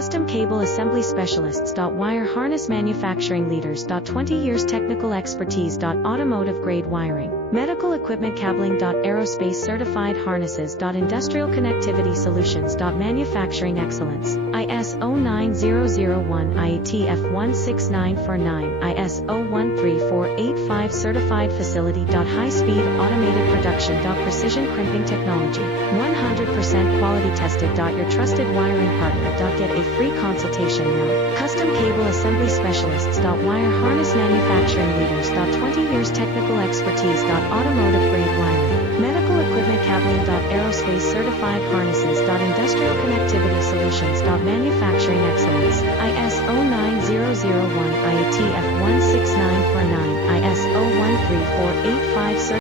Custom Cable Assembly Specialists. Wire Harness Manufacturing Leaders. 20 years Technical Expertise. Automotive Grade Wiring. Medical Equipment Cabling. Aerospace Certified Harnesses. Industrial Connectivity Solutions. Manufacturing Excellence. ISO 9001 IATF 16949 ISO 13485 Certified Facility. High-speed automated production. Precision crimping technology. 100% quality tested. Your trusted wiring partner. Get a free consultation now. Custom Cable Assembly Specialists. Wire Harness Manufacturing Leaders. 20 years Technical Expertise. Automotive Grade Wiring. Medical Equipment Cabling. Aerospace Certified Harnesses. Industrial Connectivity Solutions. Manufacturing Excellence. ISO 9001 IATF 16949 ISO 13485